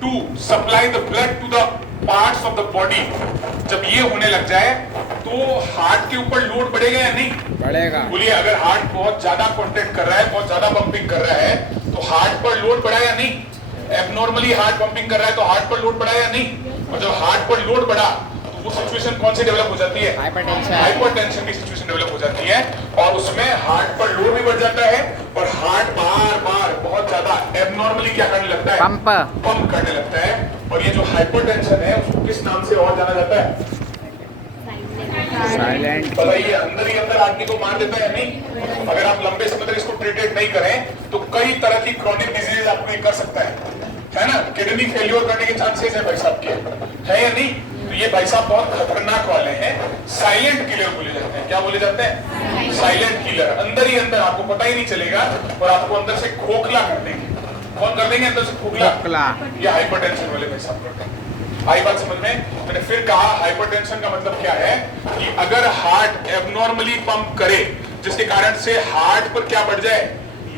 To supply the blood to the parts of the body, जब ये होने लग जाए तो हार्ट के ऊपर लोड बढ़ेगा या नहीं? बढ़ेगा। बोलिए, अगर हार्ट बहुत ज्यादा कॉन्ट्रैक्ट कर रहा है, बहुत ज्यादा पंपिंग कर रहा है, तो हार्ट पर लोड बढ़ा या नहीं? एबनॉर्मली हार्ट पंपिंग कर रहा है तो हार्ट पर लोड बढ़ा या नहीं? और जब हार्ट पर लोड बढ़ा तो वो सिचुएशन कौन सी डेवलप हो जाती है? हाइपरटेंशन की सिचुएशन डेवलप हो जाती है, और उसमें हार्ट पर लोड भी बढ़ जाता है और हार्ट बार बार बहुत ज्यादा एबनॉर्मली क्या करने लगता है? पंप करने लगता है। और ये जो हाइपरटेंशन है उसको किस नाम से और जाना जाता है? साइलेंट। बताइए, अंदर ही अंदर आदमी को मार देता है नहीं? अगर आप लंबे समय तक इसको ट्रीटेड नहीं करें तो कई तरह की क्रॉनिक डिजीज आपको ये कर सकता है ना? किडनी फेलियर करने के चांसेस है भाई साहब के, है या नहीं? तो ये भाई साहब बहुत खतरनाक वाले हैं, साइलेंट किलर बोले जाते हैं। क्या बोले जाते हैं? Silent killer. अंदर ही अंदर आपको पता ही नहीं चलेगा और आपको अंदर से खोखला कर देंगे। कौन कर देंगे अंदर से खोखला? ये हाइपरटेंशन वाले भाई साहब करते हैं। आई बात समझ में? मैंने फिर कहा हाइपरटेंशन का मतलब क्या है कि अगर हार्ट एबनॉर्मली पंप करे जिसके कारण से हार्ट पर क्या बढ़ जाए?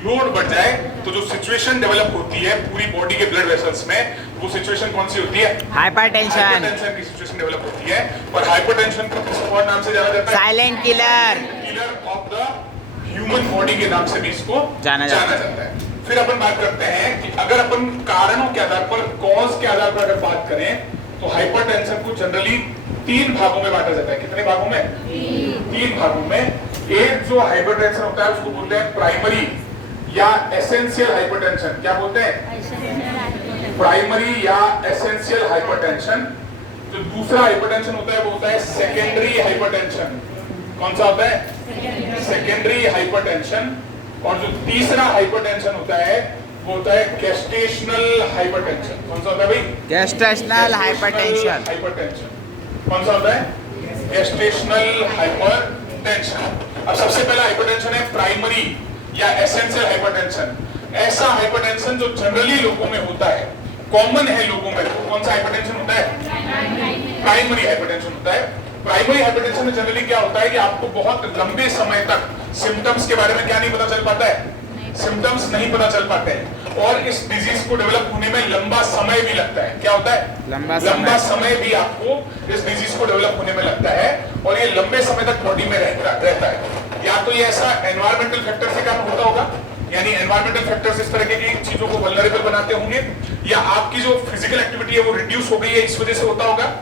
लोड बढ़ जाए, तो जो सिचुएशन डेवलप होती है पूरी बॉडी के ब्लड वेसल्स में, वो सिचुएशन कौन सी होती है? हाइपरटेंशन की सिचुएशन डेवलप होती है। और हाइपरटेंशन को किस और नाम से जाना जाता है? Silent killer. Killer of the human body के नाम से भी इसको जाना जाता है। फिर अपन बात करते हैं कि अगर अपन कारणों के आधार पर, कॉज के आधार पर अगर बात करें तो हाइपरटेंशन को जनरली 3 भागों में बांटा जाता है। कितने भागों में? 3 भागों में। एक जो हाइपरटेंशन होता है उसको बोलते हैं प्राइमरी या एसेंशियल हाइपरटेंशन। क्या बोलते हैं? प्राइमरी या एसेंशियल हाइपरटेंशन। जो दूसरा हाइपरटेंशन होता है वो होता है सेकेंडरी हाइपरटेंशन। कौन सा होता है? Secondary hypertension. और जो तीसरा हाइपरटेंशन होता है वो होता है गेस्टेशनल हाइपरटेंशन। कौन सा होता है भाई? Gestational hypertension. कौन सा होता है? Gestational hypertension. अब सबसे पहला हाइपरटेंशन है प्राइमरी या एसेंशियल हाइपरटेंशन। ऐसा हाइपरटेंशन जो जनरली लोगों में होता है, कॉमन है लोगों में, तो कौन सा हाइपरटेंशन होता है? प्राइमरी हाइपरटेंशन होता है। प्राइमरी हाइपरटेंशन में जनरली क्या होता है कि आपको बहुत लंबे समय तक सिम्टम्स के बारे में क्या नहीं पता चल पाता है? सिम्टम्स नहीं पता चल पाते हैं और इस डिजीज को डेवलप होने में लंबा समय भी लगता है। क्या होता है? लंबा समय भी आपको इस डिजीज को डेवलप होने में लगता है और ये लंबे समय तक बॉडी में रहता है। या तो ये ऐसा एनवायरमेंटल फैक्टर से काम होता होगा, यानी एनवायरमेंटल फैक्टर्स इस तरह की चीजों को वल्नरेबल बनाते होंगे, या आपकी जो फिजिकल एक्टिविटी है वो रिड्यूस हो गई है इस वजह से होता होगा,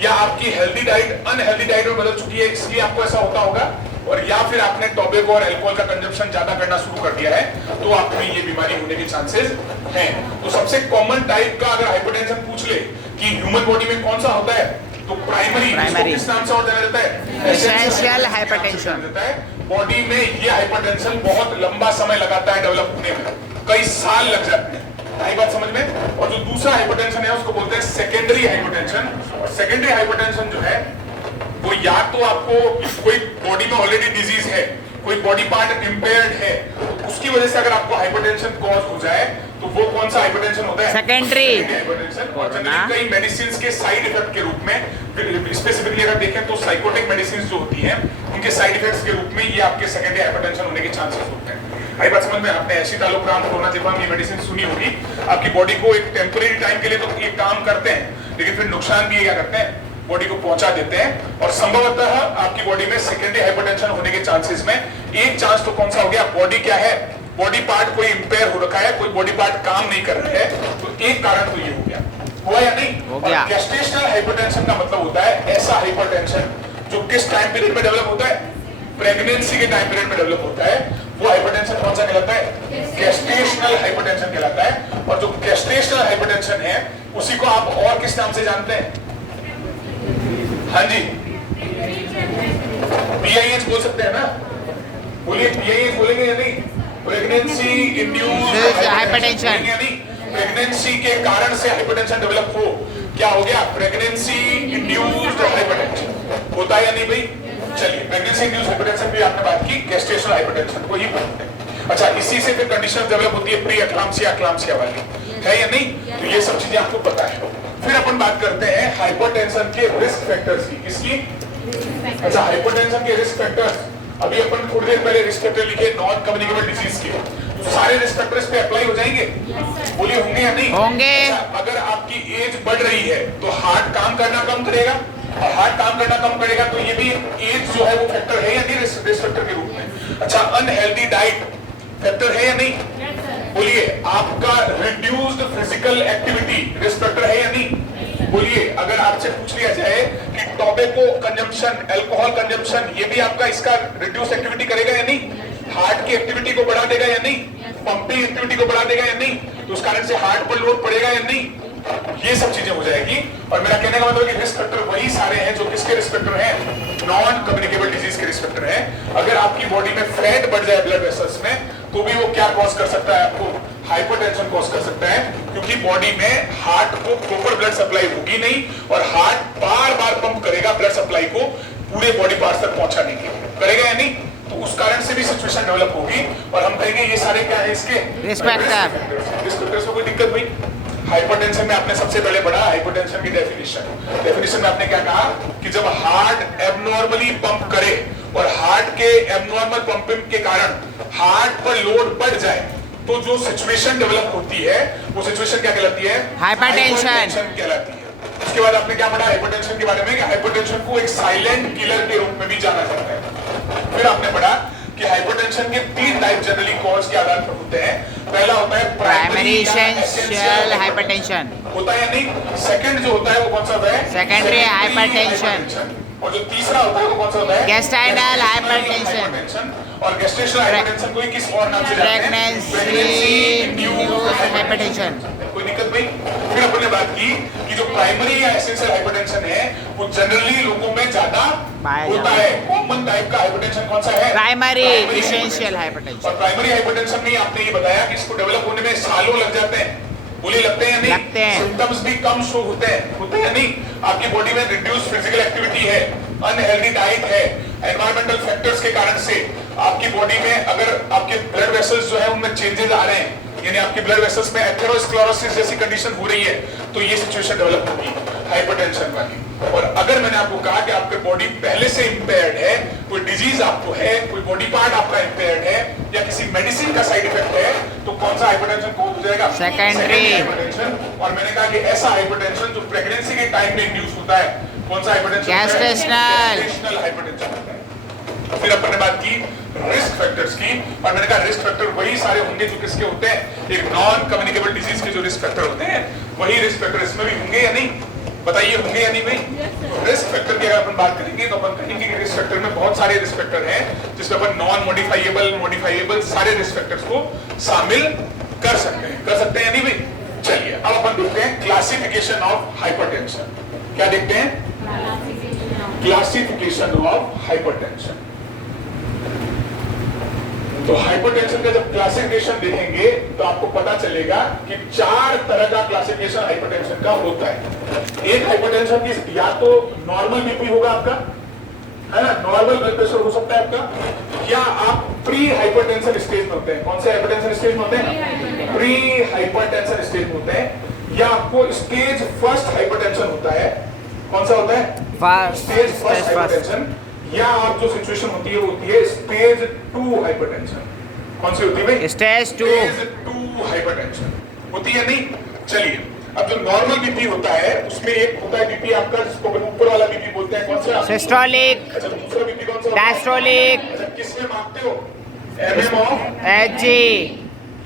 या आपकी हेल्दी डाइट अनहेल्दी डाइट में बदल चुकी है इसलिए आपको ऐसा होता होगा, और या फिर आपने टोबैको और अल्कोहल का कंजप्शन ज्यादा करना शुरू कर दिया है तो आप में ये बीमारी होने के चांसेस हैं। तो सबसे कॉमन टाइप का अगर हाइपरटेंशन पूछ ले कि ह्यूमन बॉडी में कौन सा होता है, तो प्राइमरी किस नाम से और जाना जाता है? Essential hypertension. बॉडी में ये हाइपरटेंशन बहुत लंबा समय लगाता है डेवलप होने में, कई साल लग जाते हैं। आई बात समझ में? और जो दूसरा हाइपरटेंशन है उसको बोलते हैं सेकेंडरी हाइपरटेंशन। और सेकेंडरी हाइपरटेंशन जो है वो या तो आपको कोई बॉडी में ऑलरेडी डिजीज है, कोई बॉडी पार्ट इंपेयर्ड है, उसकी वजह से अगर आपको हाइपरटेंशन कॉज हो जाए तो वो कौन सा हाइपरटेंशन होता है? Secondary hypertension. और कई मेडिसिन के साइड इफेक्ट के रूप में, स्पेसिफिकली अगर देखें तो साइकोटिक मेडिसिन जो होती हैं उनके साइड इफेक्ट्स के रूप में ये आपके सेकेंडरी हाइपरटेंशन होने के चांसेस होते हैं। आई बात समझ में? आपने एसिटालोप्राम, क्लोनाजेपाम ये मेडिसिन सुनी होगी। आपकी बॉडी को एक टेम्परेरी टाइम के लिए तो ये काम करते हैं, लेकिन फिर नुकसान भी ये क्या करते हैं? बॉडी को पहुंचा देते हैं। और संभवतः आपकी बॉडी में सेकेंडरी हाइपरटेंशन होने के चांसेस में एक चांस तो कौन सा हो गया? बॉडी क्या है? बॉडी पार्ट कोई इंपेयर हो रखा है, कोई बॉडी पार्ट काम नहीं कर रहा है, तो एक कारण तो ये हो गया। हुआ या नहीं? हो गया। गेस्टेशनल हाइपरटेंशन का मतलब होता है ऐसा हाइपरटेंशन जो किस टाइम पीरियड में डेवलप होता है? प्रेगनेंसी के टाइम पीरियड में डेवलप होता है। वो हाइपरटेंशन कौन सा कहलाता है? गेस्टेशनल हाइपरटेंशन कहलाता है। और जो गेस्टेशनल हाइपरटेंशन है उसी को आप और किस नाम से जानते हैं? हाँ जी, PIH बोल सकते हैं ना? बोलिए, PIH बोलेंगे या नहीं? Pregnancy induced hypertension. यानी प्रेगनेंसी के कारण से हाइपरटेंशन डेवलप हो, क्या हो गया? प्रेगनेंसी इंड्यूस्ड हाइपरटेंशन होता है या नहीं भाई? चलिए, प्रेगनेंसी इंड्यूस्ड हाइपरटेंशन भी आपने बात की, गेस्टेशनल हाइपरटेंशन को ही बोलते हैं। अच्छा, इसी से फिर कंडीशन डेवलप होती है प्री एक्लाम्सिया, एक्लाम्सिया वाली, है या नहीं? तो ये सब चीजें आपको पता है। फिर अपन बात करते हैं हाइपरटेंशन के रिस्क फैक्टर्स की। किसकी? अच्छा, हाइपरटेंशन के रिस्क फैक्टर्स। अभी अपन थोड़ी देर पहले रिस्क फैक्टर लिखे नॉन कम्युनिकेबल डिजीज के, सारे रिस्क फैक्टर इस पे अप्लाई हो जाएंगे? बोलिए होंगे या नहीं? होंगे। अच्छा, अगर आपकी एज बढ़ रही है तो हार्ट काम करना कम करेगा, और हार्ट काम करना कम करेगा तो ये भी एज जो है वो फैक्टर है या नहीं रिस्क फैक्टर के रूप में? अच्छा, अनहेल्दी डाइट फैक्टर है या नहीं? बोलिए, आपका reduced physical activity risk factor है या नहीं? बोलिए, अगर आपसे पूछ लिया जाए कि टोबैको कंजम्पशन, अल्कोहल कंजम्पशन, ये भी आपका इसका रिड्यूस एक्टिविटी करेगा या नहीं? हार्ट की एक्टिविटी को बढ़ा देगा या नहीं? पंपिंग एक्टिविटी को बढ़ा देगा या नहीं? तो उस कारण से हार्ट पर लोड पड़ेगा या नहीं? ये सब चीजें हो जाएगी। और मेरा कहने का मतलब कि रिस्क फैक्टर वही सारे हैं जो किसके रिस्क फैक्टर हैं? नॉन कम्युनिकेबल डिजीज के रिस्क फैक्टर हैं। अगर आपकी बॉडी में फैट बढ़ जाए ब्लड वेसल्स में, तो भी वो क्या कॉज कर सकता है? आपको हाइपरटेंशन कॉज कर सकता है, क्योंकि बॉडी में हार्ट को प्रॉपर ब्लड सप्लाई होगी नहीं, और हार्ट बार बार पंप करेगा ब्लड सप्लाई को पूरे बॉडी पार्ट्स तक पहुंचाने के लिए, करेगा या नहीं? तो उस कारण से भी सिचुएशन डेवलप होगी, और हम कहेंगे ये सारे क्या है इसके रिस्क फैक्टर। रिस्क फैक्टर्स में कोई दिक्कत भाई? हाइपरटेंशन में आपने सबसे पहले पढ़ा हाइपरटेंशन की डेफिनेशन में आपने क्या कहा कि जब हार्ट एबनॉर्मली पंप करे और हार्ट के एबनॉर्मल पंपिंग के कारण हार्ट पर लोड बढ़ जाए, तो जो सिचुएशन डेवलप होती है वो सिचुएशन क्या कहलाती है? हाइपरटेंशन कहलाती है। उसके बाद आपने क्या पढ़ा हाइपरटेंशन के बारे में? कि हाइपरटेंशन को एक साइलेंट किलर के रूप में भी जाना जाता है। फिर आपने पढ़ा कि हाइपरटेंशन के 3 टाइप जनरली कॉज के आधार पर होते हैं। पहला होता है प्राइमरी एसेंशियल हाइपरटेंशन होता है या नहीं? सेकंड जो होता है वो कौन सा होता है? Secondary hypertension. और जो तीसरा होता है वो कौन सा होता है? गेस्टाइनल हाइपरटेंशन। और गेस्टेशनल हाइपरटेंशन को किस और नाम से जानते हैं? Pregnancy induced hypertension. कोई दिक्कत भाई? फिर अपन ने बात की कि जो प्राइमरी या एसेंशियल हाइपरटेंशन है वो जनरली लोगों में ज्यादा होता है। कॉमन टाइप का हाइपरटेंशन कौन सा है? Primary essential hypertension. और प्राइमरी हाइपरटेंशन में आपने ये बताया कि इसको डेवलप होने में सालों लग जाते हैं। बोलिए लगते हैं या नहीं? लगते हैं। सिम्टम्स भी कम शो होते हैं या नहीं? आपकी बॉडी में रिड्यूस फिजिकल एक्टिविटी है, अनहेल्दी डाइट है, एनवायरमेंटल फैक्टर्स के कारण से आपकी बॉडी में अगर आपके ब्लड वेसल्स जो है उनमें चेंजेस आ रहे हैं, यानी आपकी ब्लड वेसल्स में एथेरोस्क्लेरोसिस जैसी कंडीशन हो रही है, तो ये सिचुएशन डेवलप होगी हाइपरटेंशन वाली। और अगर मैंने आपको कहा कि आपकी बॉडी पहले से इंपेयर्ड है, कोई डिजीज आपको है, कोई बॉडी पार्ट आपका इंपेयर्ड है, या किसी मेडिसिन का साइड इफेक्ट है, तो कौन सा हाइपरटेंशन कौन हो जाएगा? Secondary hypertension. और मैंने कहा कि ऐसा हाइपरटेंशन जो प्रेगनेंसी के टाइम में इंड्यूस होता है, कौन सा हाइपरटेंशन? गेस्टेशनल हाइपरटेंशन होता है। फिर अपन ने बात की रिस्क फैक्टर्स की, और मैंने कहा रिस्क फैक्टर वही सारे होंगे जो किसके होते हैं? एक नॉन कम्युनिकेबल डिजीज के जो रिस्क फैक्टर होते हैं वही रिस्क फैक्टर इसमें भी होंगे या नहीं? बताइए होंगे या नहीं भाई? रिस्क फैक्टर की अगर अपन बात करेंगे तो अपन कहेंगे कि रिस्क फैक्टर में बहुत सारे रिस्क फैक्टर हैं जिसमें अपन नॉन मॉडिफाइएबल, मॉडिफाइएबल सारे रिस्क फैक्टर्स को शामिल कर सकते हैं या नहीं भाई? चलिए अब अपन देखते हैं क्लासिफिकेशन ऑफ हाइपरटेंशन। क्या देखते हैं? Classification of hypertension. तो हाइपरटेंशन का जब क्लासिफिकेशन देखेंगे तो आपको पता चलेगा कि 4 तरह का क्लासिफिकेशन हाइपरटेंशन का होता है। एक हाइपरटेंशन की या तो नॉर्मल बीपी होगा आपका, है ना, नॉर्मल ब्लड प्रेशर हो सकता है आपका, या आप प्री हाइपरटेंशन स्टेज में होते हैं। कौन से हाइपरटेंशन स्टेज में होते हैं? प्री हाइपरटेंशन स्टेज में होते हैं। या आपको स्टेज फर्स्ट हाइपरटेंशन होता है। कौन सा होता है? Stage first hypertension. या आप जो सिचुएशन होती है वो होती है स्टेज 2 हाइपरटेंशन। कौन सी होती है भाई? स्टेज 2 हाइपरटेंशन होती है नहीं? चलिए, अब जो नॉर्मल बीपी होता है उसमें एक होता है बीपी आपका जिसको ऊपर वाला बीपी बोलते हैं, कौन सा? सिस्टोलिक। अच्छा, दूसरा बीपी कौन सा? डायस्टोलिक। अच्छा, किसमें मापते हो? MM of Hg.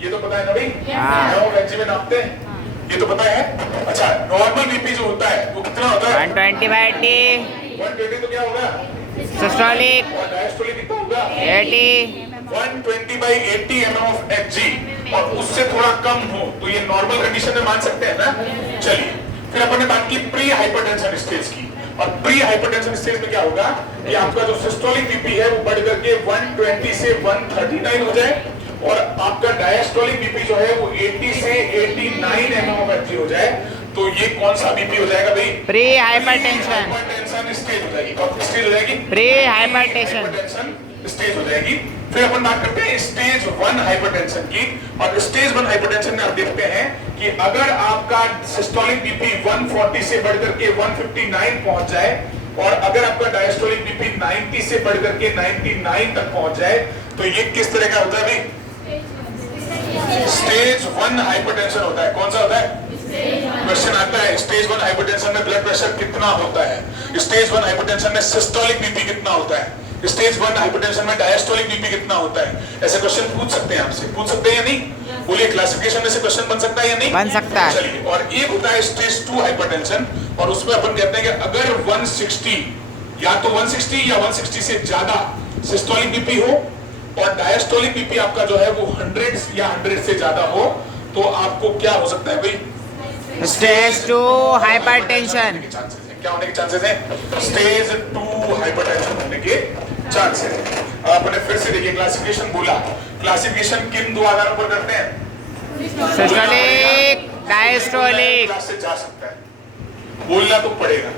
ये तो पता है ना भाई? हाँ। एमएम ऑफ एचजी में नापते हैं, ये तो पता है। अच्छा, नॉर्मल बीपी जो होता है वो कितना होता है? 120/80। 120 तो क्या होगा? सिस्टोलिक और डायस्टोलिक कितना होगा? 80। 120/80 mm of Hg, और उससे थोड़ा कम हो तो ये नॉर्मल कंडीशन में मान सकते हैं ना? चलिए, फिर अपन ने बात की प्री हाइपरटेंशन स्टेज की। और प्री हाइपरटेंशन स्टेज में क्या होगा कि आपका जो सिस्टोलिक बीपी है वो बढ़ करके 120 से 139 हो जाए, और आपका डायस्टोलिक बीपी जो है वो 80 से 89 mm of Hg हो जाए। तो ये कौन सा बीपी हो जाएगा भाई? Pre hypertension. स्टेज हो जाएगी। कौन सी स्टेज हो जाएगी? प्री हाइपरटेंशन स्टेज हो जाएगी। फिर अपन बात करते हैं स्टेज 1 हाइपरटेंशन की। और स्टेज 1 हाइपरटेंशन में आप देखते हैं कि अगर आपका सिस्टोलिक बीपी 140 से बढ़कर के 159 पहुंच जाए, और अगर आपका डायस्टोलिक बीपी 90 से बढ़कर के 99 तक पहुंच जाए, तो ये किस तरह का होता है भाई? स्टेज 1 हाइपरटेंशन होता है, कौन सा होता है? क्वेश्चन आता है स्टेज 1 हाइपरटेंशन में ब्लड प्रेशर कितना होता है, स्टेज 1 हाइपरटेंशन में सिस्टोलिक बीपी कितना होता है, स्टेज 1 हाइपरटेंशन में डायस्टोलिक बीपी कितना होता है। ऐसे क्वेश्चन पूछ सकते हैं आपसे, पूछ सकते हैं या नहीं? बोलिए, क्लासिफिकेशन में से क्वेश्चन बन सकता है या नहीं? बन सकता है। चलिए, और एक होता है स्टेज 2 हाइपरटेंशन, और उसमें अपन कहते हैं कि अगर 160 या तो 160 या 160 से ज्यादा सिस्टोलिक बीपी हो और डायस्टोलिक बीपी आपका जो है वो 100 या 100 से ज्यादा हो, तो आपको क्या हो सकता है भाई? Stage 2 hypertension. क्या होने के चांसेस हैं? स्टेज 2 हाइपरटेंशन होने के चांसेस। आपने फिर से देखिए क्लासिफिकेशन बोला, क्लासिफिकेशन किन दो आधारों पर करते हैं? Systolic, diastolic. क्लास से जा सकता है, बोलना तो पड़ेगा।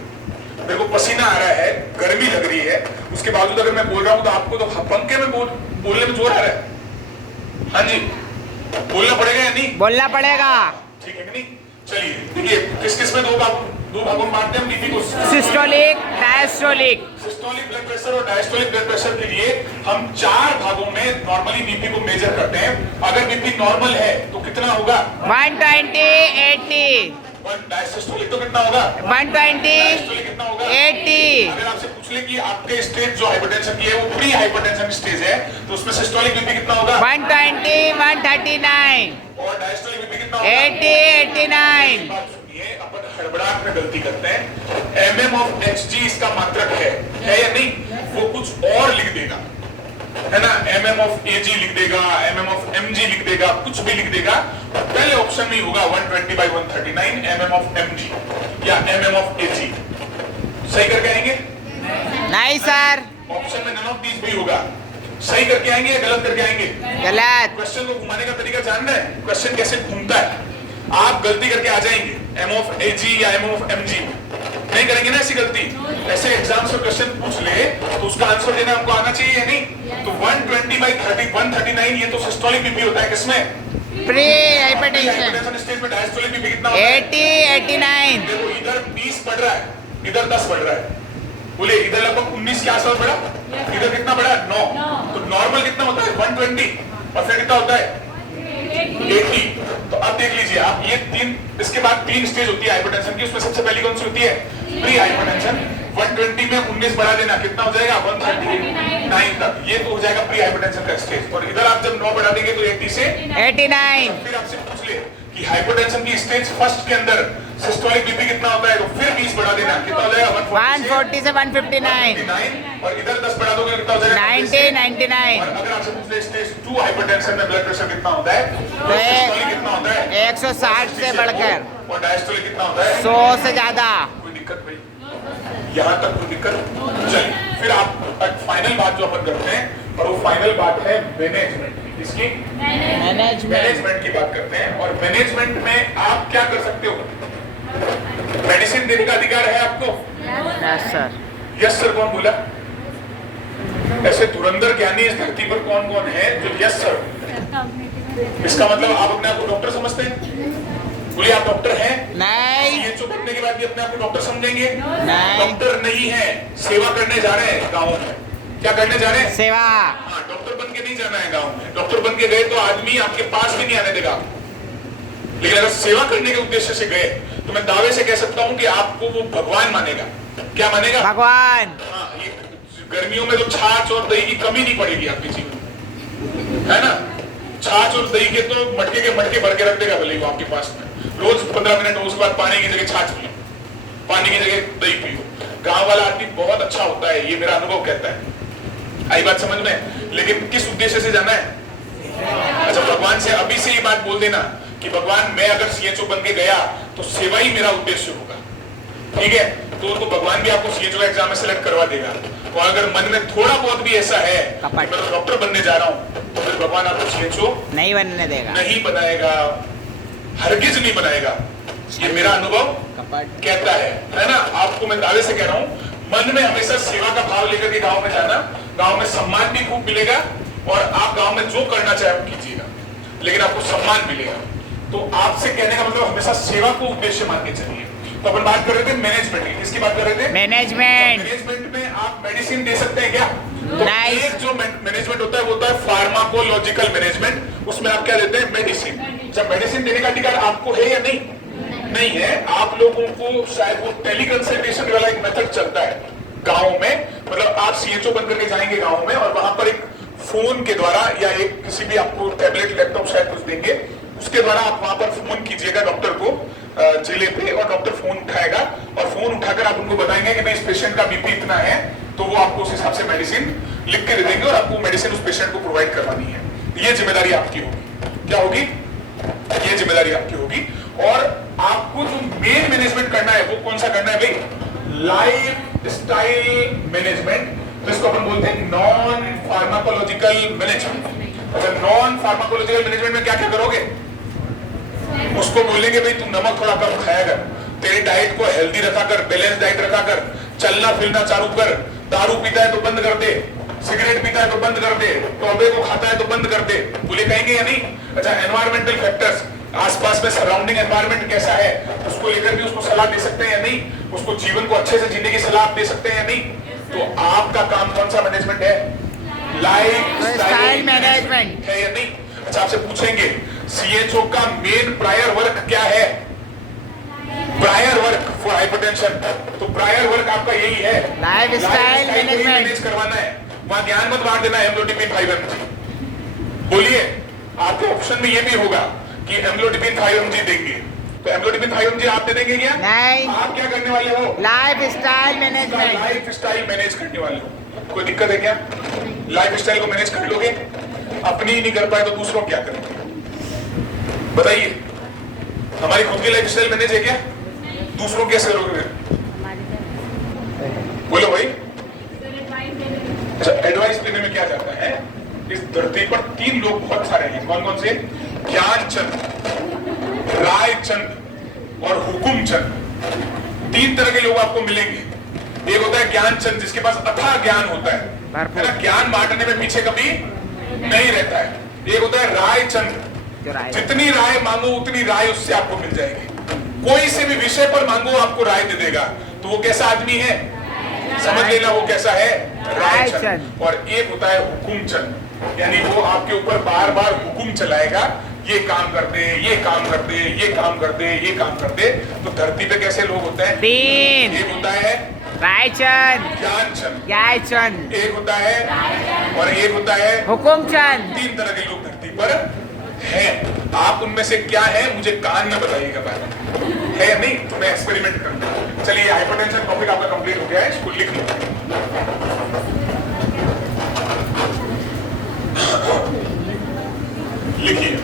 मेरे को पसीना आ रहा है, गर्मी लग रही है, उसके बावजूद अगर मैं बोल रहा हूं तो आपको तो पंखे में बोलने में जोर आ रहा है। हाँ जी, बोलना पड़ेगा या नहीं? बोलना पड़ेगा। ठीक है कि नहीं? चलिए देखिए, किस किस में दो भागों में बांटते हैं हम बीपी को? Systolic, diastolic. Systolic blood pressure और डायस्टोलिक ब्लड प्रेशर के लिए हम 4 भागों में नॉर्मली बीपी को मेजर करते हैं। अगर बीपी नॉर्मल है तो कितना होगा? 120, 80। डायस्टोलिक तो कितना होगा? 120, डायस्टोलिक कितना होगा? 80। अगर आपसे पूछ ले कि आपके स्टेज जो हाइपरटेंशन की है वो प्री हाइपरटेंशन स्टेज है, तो उसमें सिस्टोलिक बीपी कितना होगा? 120, 139, और डायस्टोलिक बीपी कितना होगा? 80, 89। बात सुनिए, अपन हड़बड़ाहट में गलती करते हैं। mm of hg इसका मात्रक है या नहीं? वो कुछ और लिख देगा, है ना? mm of ag लिख देगा, mm of mg लिख देगा, कुछ भी लिख देगा। पहले ऑप्शन में होगा 120/139 mm of mg या mm of ag। सही करके आएंगे? नहीं सर, ऑप्शन में नन ऑफ दीज भी होगा। सही करके आएंगे या गलत करके आएंगे? गलत। क्वेश्चन को घुमाने का तरीका जान रहे हैं? क्वेश्चन कैसे घूमता है? आप गलती करके आ जाएंगे m of ag या m of mg, नहीं करेंगे ना ऐसी गलती। ऐसे एग्जाम्स में क्वेश्चन पूछ ले तो उसका आंसर देना हमको आना चाहिए या नहीं? तो 120/139 ये तो सिस्टोलिक बीपी होता है, किसमें? Pre hypertension. स्टेज में डायस्टोलिक बीपी कितना होता है? 80, 89। देखो, इधर 20 बढ़ रहा है, इधर 10 बढ़ रहा है। बोले इधर लगभग 19 के आसपास बढ़ा, इधर कितना बढ़ा? 9। तो नॉर्मल कितना होता है? 120, और फिर कितना होता है? 80। तो अब देख लीजिए आप, ये 3, इसके बाद 3 स्टेज होती है हाइपरटेंशन की, उसमें सबसे पहली कौन सी होती है? Pre hypertension. 120 में 19 बढ़ा देना, कितना हो जाएगा? 139 तक। ये तो हो जाएगा प्री हाइपरटेंशन का स्टेज। और इधर आप जब 9 बढ़ा देंगे तो 80 से 89। फिर आपसे पूछ ले कि हाइपरटेंशन की स्टेज फर्स्ट के अंदर सिस्टोलिक बीपी कितना होता है, तो फिर 20 बढ़ा देना, कितना हो जाएगा? 140 से 159। और इधर 10 बढ़ा दोगे कितना हो जाएगा? 90, 99। और अगर आपसे पूछ ले स्टेज 2 हाइपरटेंशन में ब्लड प्रेशर कितना होता है, तो सिस्टोलिक कितना होता है? 160 से बढ़कर और डायस्टोलिक कितना होता है? 100 से ज्यादा। कोई दिक्कत भाई? यहाँ तक कोई दिक्कत? चलिए, फिर आप फाइनल बात जो अपन करते हैं, और वो फाइनल बात है मैनेजमेंट की। किसकी? मैनेजमेंट की बात करते हैं। और मैनेजमेंट में आप क्या कर सकते हो? मेडिसिन देने का अधिकार है आपको? Yes sir. यस सर कौन बोला? ऐसे धुरंधर ज्ञानी इस धरती पर कौन कौन है जो यस सर? इसका मतलब आप अपने आप को डॉक्टर समझते हैं? बोलिए, आप डॉक्टर हैं? नहीं। ये चुप बनने के बाद भी अपने आप को डॉक्टर समझेंगे? नहीं। डॉक्टर नहीं है, सेवा करने जा रहे हैं गाँव में। क्या करने जा रहे हैं? सेवा। हाँ, डॉक्टर बन के नहीं जाना है गाँव में। डॉक्टर बन के गए तो आदमी आपके पास भी नहीं आने देगा। लेकिन अगर सेवा करने के उद्देश्य से गए तो मैं दावे से कह सकता हूँ कि आपको वो भगवान मानेगा। क्या मानेगा? भगवान। हाँ, ये गर्मियों में तो छाछ और दही की कमी नहीं पड़ेगी आपके जीवन में, है ना? छाछ और दही के तो मटके भर के रख देगा भले वो आपके पास में। रोज 15 मिनट, उसके बाद पानी की जगह छाछ पियो, पानी की जगह दही पियो। गांव वाला आदमी बहुत अच्छा होता है, ये मेरा अनुभव कहता है। आई बात समझ में? लेकिन किस उद्देश्य से जाना है? अच्छा, भगवान से अभी से ये बात बोल देना कि भगवान, मैं अगर सीएचओ बन के गया तो सेवा ही मेरा उद्देश्य होगा, ठीक है? तो भगवान भी आपको सीएचओ का एग्जाम में सेलेक्ट करवा देगा। और अगर मन में थोड़ा बहुत भी ऐसा है मैं डॉक्टर बनने जा रहा हूँ, तो फिर भगवान आपको सीएचओ नहीं बनने देगा, नहीं बनाएगा, हरगिज नहीं बनाएगा। ये मेरा अनुभव कहता है ना? आपको मैं दावे से कह रहा हूँ, मन में हमेशा सेवा का भाव लेकर के गांव में जाना। गांव में सम्मान भी खूब मिलेगा, और आप गांव में जो करना चाहे वो कीजिएगा, लेकिन आपको सम्मान मिलेगा। तो आपसे कहने का मतलब हमेशा सेवा को उद्देश्य मान के चलिए। तो अपन बात कर रहे थे मैनेजमेंट की। किसकी बात कर रहे थे? मैनेजमेंट। मैनेजमेंट में आप मेडिसिन दे सकते हैं क्या? तो Nice. एक जो मैनेजमेंट होता है वो होता है फार्माकोलॉजिकल मैनेजमेंट। उसमें आप क्या देते हैं? मेडिसिन। जब मेडिसिन देने का अधिकार आपको है या नहीं? नहीं है। आप लोगों को शायद वो टेलीकंसल्टेशन वाला एक मेथड चलता है गांव में, मतलब आप सीएचओ बन करके जाएंगे गांव में और वहां पर एक फोन के द्वारा या एक किसी भी आपको टैबलेट लैपटॉप शायद कुछ देंगे, उसके द्वारा आप वहां पर फोन कीजिएगा डॉक्टर को जिले पे, और डॉक्टर फोन उठाएगा और फोन उठाकर आप उनको बताएंगे कि भाई इस पेशेंट का बीपी इतना है, तो वो आपको उस हिसाब से मेडिसिन लिख के दे देंगे और आपको मेडिसिन उस पेशेंट को प्रोवाइड करवानी है। ये जिम्मेदारी आपकी होगी। क्या होगी? ये जिम्मेदारी आपकी होगी। और आपको जो मेन मैनेजमेंट करना है वो कौन सा करना है भाई? लाइफ स्टाइल मैनेजमेंट, जिसको अपन बोलते हैं नॉन फार्माकोलॉजिकल मैनेजमेंट। अगर नॉन फार्माकोलॉजिकल मैनेजमेंट में क्या क्या करोगे? उसको बोलेंगे भाई तू नमक थोड़ा कम खाया कर, तेरी डाइट को हेल्दी रखा कर, बैलेंस डाइट रखा कर, चलना फिरना चालू कर, दारू पीता है तो बंद कर दे, सिगरेट पीता है तो बंद कर दे, टॉबे को खाता है तो बंद कर दे। बोले कहेंगे या नहीं? अच्छा, एनवायरमेंटल फैक्टर्स, आसपास में सराउंडिंग एनवायरमेंट कैसा है उसको लेकर भी उसको सलाह दे सकते हैं या नहीं? उसको जीवन को अच्छे से जीने की सलाह आप दे सकते हैं या नहीं? तो आपका काम कौन सा मैनेजमेंट है? लाइफ स्टाइल मैनेजमेंट है या नहीं? अच्छा, आपसे पूछेंगे सीएचओ का मेन प्रायर वर्क क्या है? Prior work for hypertension. तो प्रायर वर्क आपका यही है, लाइफस्टाइल मैनेजमेंट करवाना है। वहां ज्ञान मत बांट देना एम्लोडिपिन 5 mg। बोलिए, आपके ऑप्शन में ये भी होगा कि एम्लोडिपिन 5 mg देंगे, तो एम्लोडिपिन 5 mg आप दे देंगे क्या? नहीं। आप क्या करने वाले हो? Lifestyle management. Life style manage करने वाले हो। कोई दिक्कत है क्या? लाइफ स्टाइल को मैनेज कर लोगे? अपनी ही नहीं कर पाए तो दूसरों क्या करेंगे? बताइए, हमारी खुद की लाइफ स्टाइल मैनेज है क्या? दूसरों कैसे करोगे? बोलो भाई। अच्छा, एडवाइस देने में क्या जाता है? इस धरती पर 3 लोग बहुत सारे हैं। कौन कौन से? ज्ञानचंद, रायचंद और हुकुमचंद। 3 तरह के लोग आपको मिलेंगे। एक होता है ज्ञानचंद, जिसके पास अथाह ज्ञान होता है ना, ज्ञान बांटने में पीछे कभी नहीं रहता है। एक होता है रायचंद, जितनी राय मांगो उतनी राय उससे आपको मिल जाएगी। कोई से भी विषय पर मांगो आपको राय दे देगा। तो वो कैसा आदमी है? समझ लेना वो कैसा है? रायचंद। और एक होता है हुकुमचंद, यानी वो आपके ऊपर बार बार हुकुम चलाएगा, ये काम कर दे, ये काम कर दे, ये काम कर दे, ये काम कर दे। तो धरती पे कैसे लोग होते हैं? 3। एक होता है रायचंद, ज्ञानचंद, एक होता है और एक होता है हुकुमचंद। 3 तरह के लोग धरती पर हैं। आप उनमें से क्या है मुझे कान में बताइएगा पहले, है या नहीं? तो मैं एक्सपेरिमेंट करूंगा। चलिए, हाइपरटेंशन टॉपिक आपका कंप्लीट हो गया है, इसको लिख लो। लिखिए,